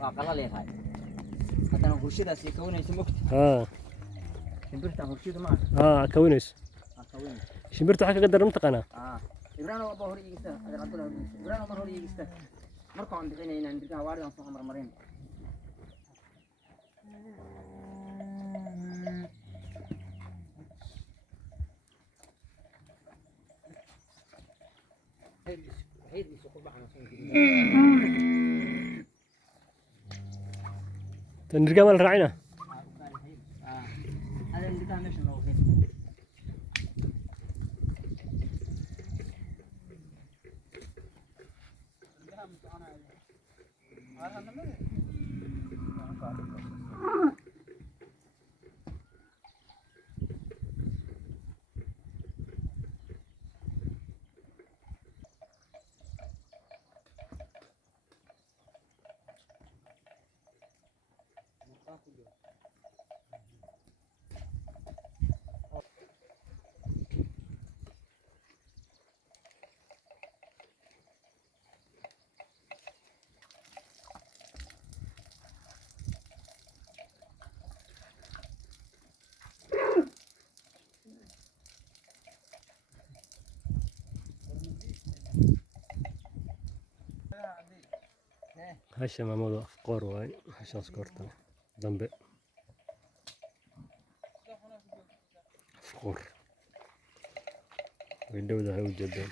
waa qala leeyahay haddana hurshadaas ay kawanayso mogta shimbirta hurshada ma kawanayso kawanayso shimbirta waxa kaga daran mataqaanaa ibraan waa hor iigista adeer abdullah ibraan waa hor iigista marka aan bixinayna indirka waarigan soo marmareen هيدي سوق بعنا تنرجع مال راعينا هذا اللي كان مش موجود هاشم محمود أفقار واي عشان سكرته ذنبي أفقار ويدو ذا هو جدا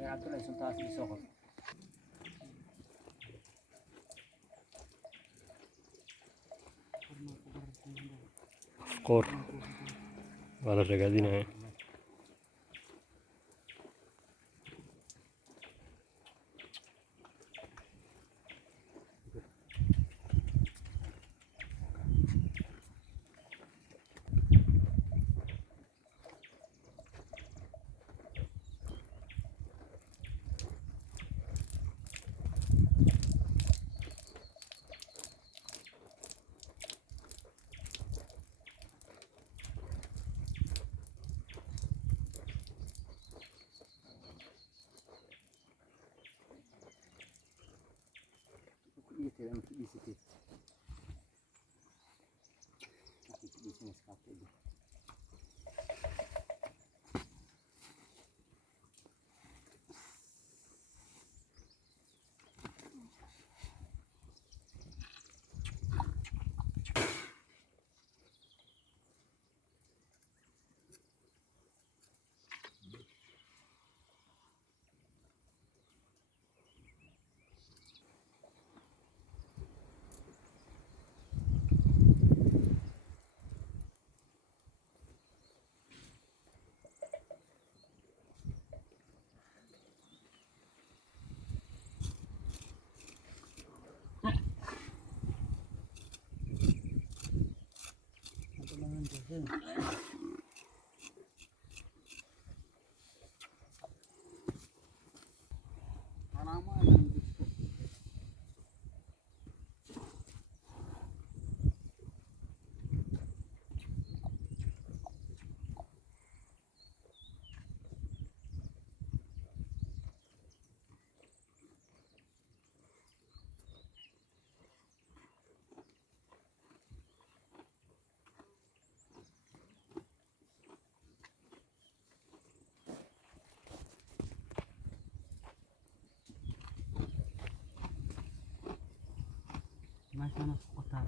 عبد الله سلطان في سوق أفقار على الرجالين هاي Masyaallah kotor.